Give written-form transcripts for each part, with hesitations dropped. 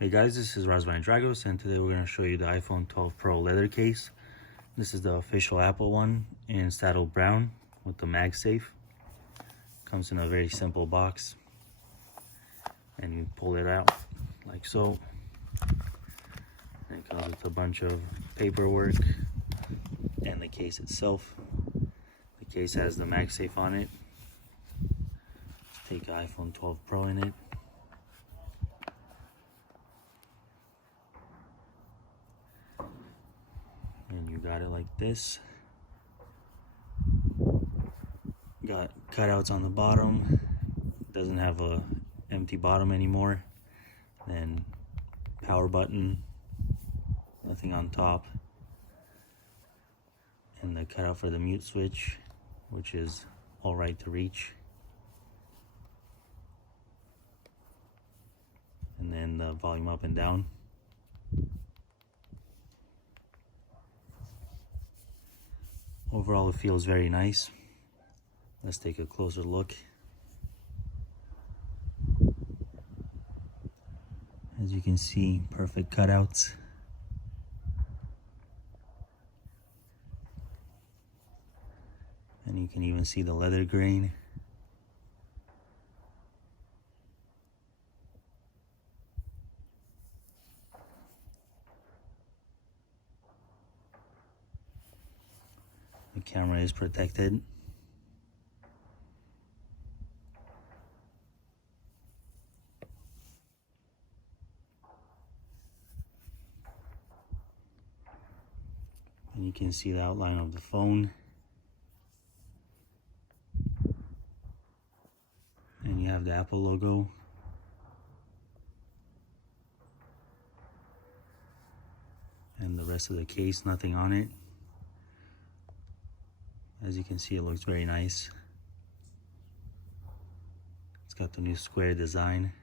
Hey guys, this is RazvanDragos, and today we're going to show you the iPhone 12 Pro leather case. This is the official Apple one in saddle brown with the MagSafe. Comes in a very simple box, and you pull it out like so. And it comes with a bunch of paperwork and the case itself. The case has the MagSafe on it. Let's take an iPhone 12 Pro in it. And you got it like this. Got cutouts on the bottom. Doesn't have a empty bottom anymore. Then power button, nothing on top. And the cutout for the mute switch, which is all right to reach. And then the volume up and down. Overall, it feels very nice. Let's take a closer look. As you can see, perfect cutouts. And you can even see the leather grain. The camera is protected. And you can see the outline of the phone. And you have the Apple logo. And the rest of the case, nothing on it. As you can see, it looks very nice. It's got the new square design.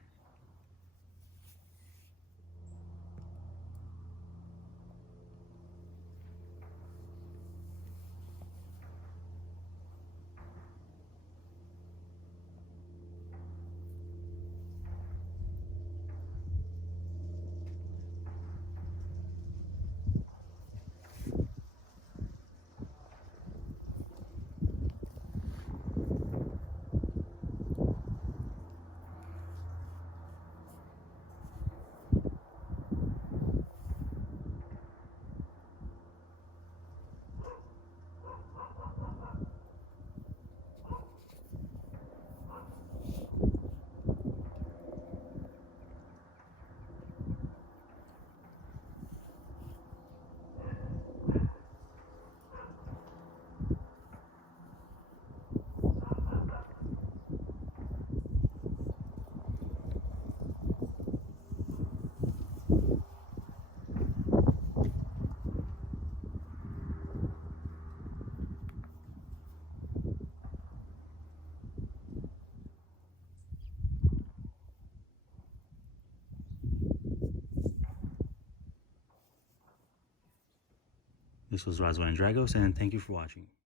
This was RazvanDragos, and thank you for watching.